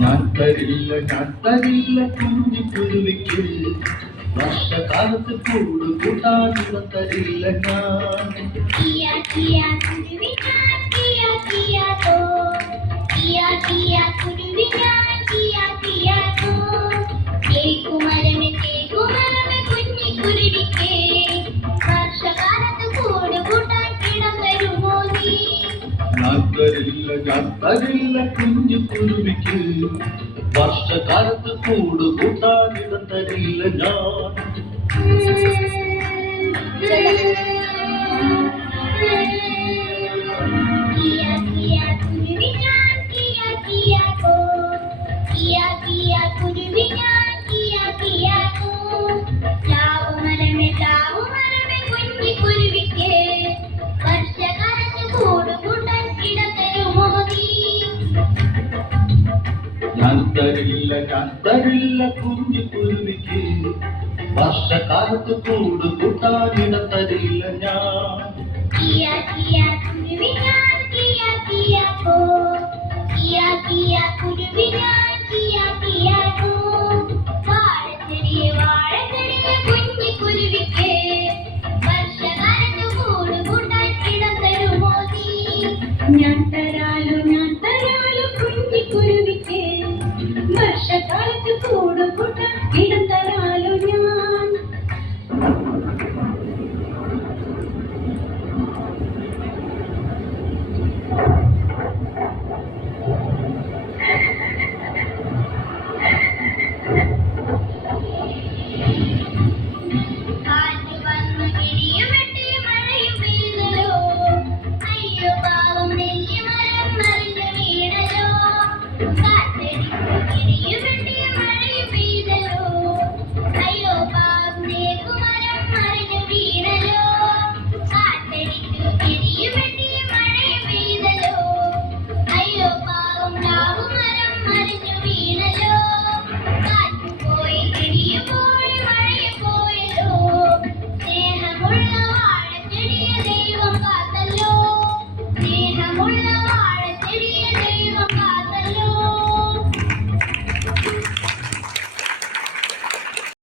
ഞാൻ തരില്ല ഞാൻ തരില്ല കുഞ്ഞു കുരുവിക്ക് വർഷകാലത്ത് കൂട് കൂട്ടാനിവ തരില്ല ഞാൻ. ഞാൻ തരില്ല ഞാൻ തരില്ല കുഞ്ഞു കുരുവിക്ക്. വർഷകാലത്ത് കൂട് കൂട്ടാനിവ തരില്ല ഞാൻ. കിയ കിയ കുരുവിനാൻ ഞാൻ തരില്ല ഞാൻ തരില്ല കുഞ്ഞു കുരുവിക്ക് വർഷക്കാലത്ത് കൂട് കൂട്ടാനിട തരില്ല ഞാൻ. കിയ കിയ കുരുവി ഞാൻ കിയ കിയ പോ. കിയ കിയ കുരുവി ഞാൻ കിയ കിയ പോ. വാഴച്ചെടിയെ വാഴച്ചെടിയെ കുഞ്ഞു കുരുവിക്ക്. വർഷകാലത്ത് കൂട് കൂട്ടാൻ ഇടം തരുമോ നീ? ഞാൻ Thank you.